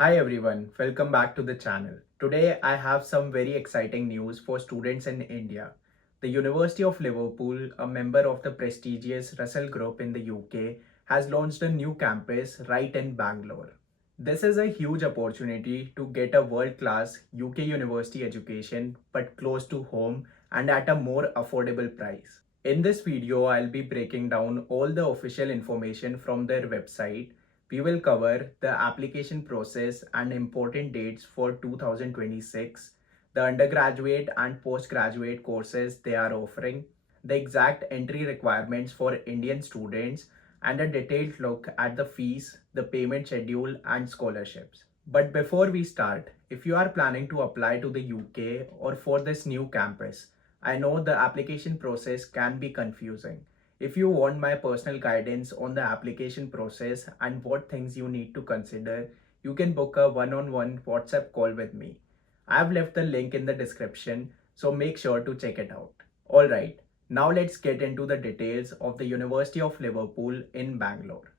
Hi everyone, welcome back to the channel. Today I have some very exciting news for students in India. The University of Liverpool, a member of the prestigious Russell Group in the UK, has launched a new campus right in Bangalore. This is a huge opportunity to get a world-class UK university education but close to home and at a more affordable price. In this video, I'll be breaking down all the official information from their website. We will cover the application process and important dates for 2026, the undergraduate and postgraduate courses they are offering, the exact entry requirements for Indian students, and a detailed look at the fees, the payment schedule, and scholarships. But before we start, if you are planning to apply to the UK or for this new campus, I know the application process can be confusing. If you want my personal guidance on the application process and what things you need to consider, you can book a one-on-one WhatsApp call with me. I've left the link in the description, so make sure to check it out. Alright, now let's get into the details of the University of Liverpool in Bangalore.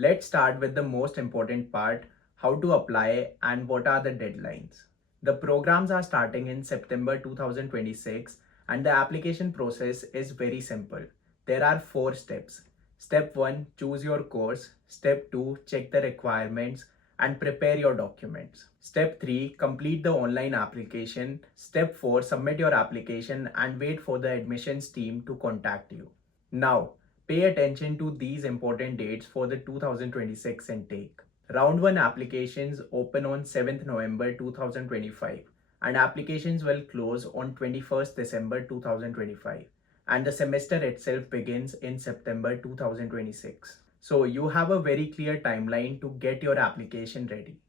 Let's start with the most important part, how to apply and what are the deadlines. The programs are starting in September 2026 and the application process is very simple. There are 4 steps. Step 1, choose your course. Step 2, check the requirements and prepare your documents. Step 3, complete the online application. Step 4, submit your application and wait for the admissions team to contact you. Now, pay attention to these important dates for the 2026 intake. Round 1 applications open on 7th November 2025 and applications will close on 21st December 2025 and the semester itself begins in September 2026. So you have a very clear timeline to get your application ready.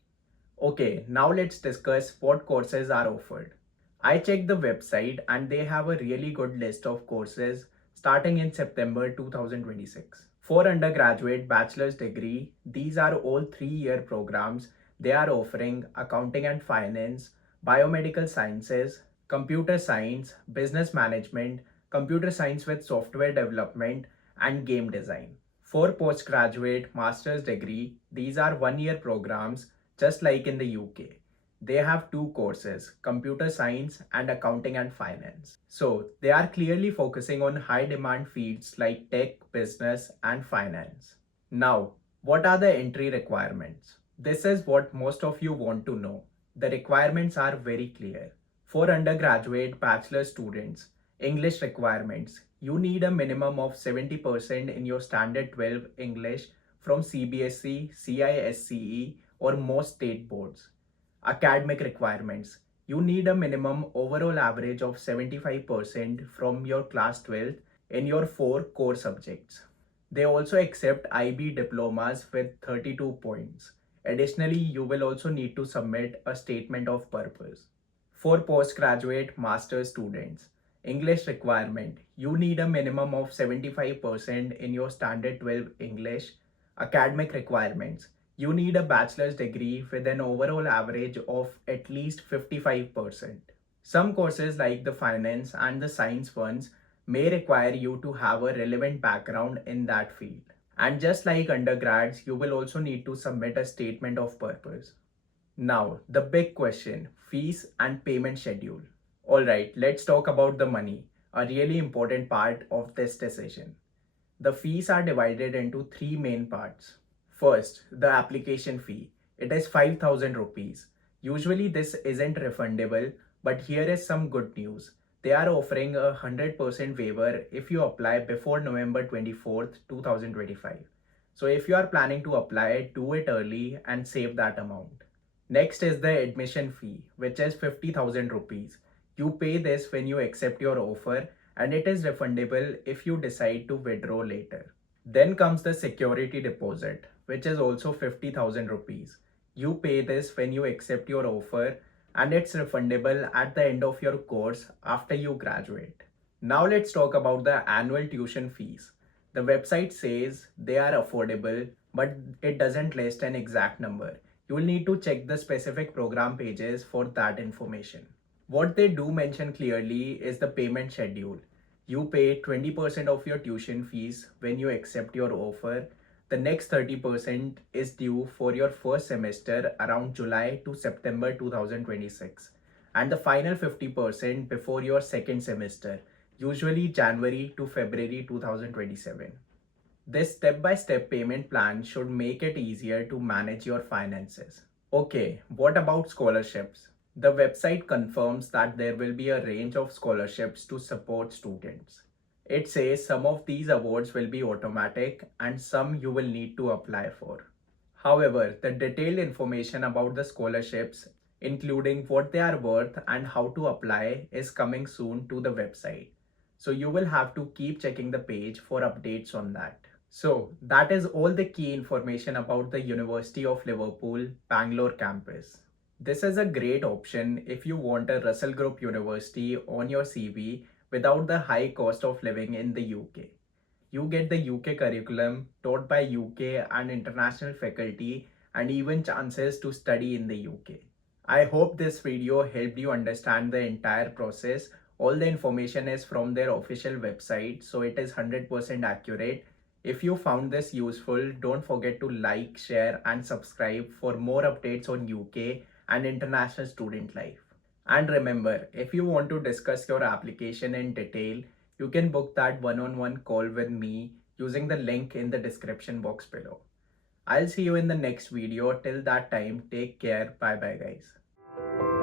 Okay, now let's discuss what courses are offered. I checked the website and they have a really good list of courses starting in September 2026. For undergraduate bachelor's degree, these are all 3-year programs. They are offering accounting and finance, biomedical sciences, computer science, business management, computer science with software development, and game design. For postgraduate master's degree, these are 1-year programs just like in the UK. They have 2 courses, computer science and accounting and finance. So they are clearly focusing on high demand fields like tech, business and finance. Now, what are the entry requirements? This is what most of you want to know. The requirements are very clear. For undergraduate bachelor students, English requirements. You need a minimum of 70% in your standard 12 English from CBSE, CISCE or most state boards. Academic requirements. You need a minimum overall average of 75% from your class 12 in your 4 core subjects. They also accept IB diplomas with 32 points. Additionally, you will also need to submit a statement of purpose. For postgraduate master students, English requirement. You need a minimum of 75% in your standard 12 English. Academic requirements. You need a bachelor's degree with an overall average of at least 55%. Some courses like the finance and the science ones may require you to have a relevant background in that field. And just like undergrads, you will also need to submit a statement of purpose. Now, the big question, fees and payment schedule. Alright, let's talk about the money, a really important part of this decision. The fees are divided into 3 main parts. First, the application fee. It is 5,000 rupees. Usually this isn't refundable, but here is some good news. They are offering a 100% waiver if you apply before November 24th, 2025. So if you are planning to apply, do it early and save that amount. Next is the admission fee, which is 50,000 rupees. You pay this when you accept your offer and it is refundable if you decide to withdraw later. Then comes the security deposit, which is also 50,000 rupees. You pay this when you accept your offer and it's refundable at the end of your course after you graduate. Now let's talk about the annual tuition fees. The website says they are affordable, but it doesn't list an exact number. You will need to check the specific program pages for that information. What they do mention clearly is the payment schedule. You pay 20% of your tuition fees when you accept your offer. The next 30% is due for your first semester around July to September 2026, and the final 50% before your second semester, usually January to February 2027. This step-by-step payment plan should make it easier to manage your finances. Okay, what about scholarships? The website confirms that there will be a range of scholarships to support students. It says some of these awards will be automatic and some you will need to apply for. However, the detailed information about the scholarships, including what they are worth and how to apply, is coming soon to the website. So you will have to keep checking the page for updates on that. So that is all the key information about the University of Liverpool Bangalore campus. This is a great option if you want a Russell Group University on your CV without the high cost of living in the UK. You get the UK curriculum taught by UK and international faculty and even chances to study in the UK. I hope this video helped you understand the entire process. All the information is from their official website, so it is 100% accurate. If you found this useful, don't forget to like, share and subscribe for more updates on UK and international student life. And remember, if you want to discuss your application in detail, you can book that one-on-one call with me using the link in the description box below. I'll see you in the next video. Till that time, take care. Bye bye guys.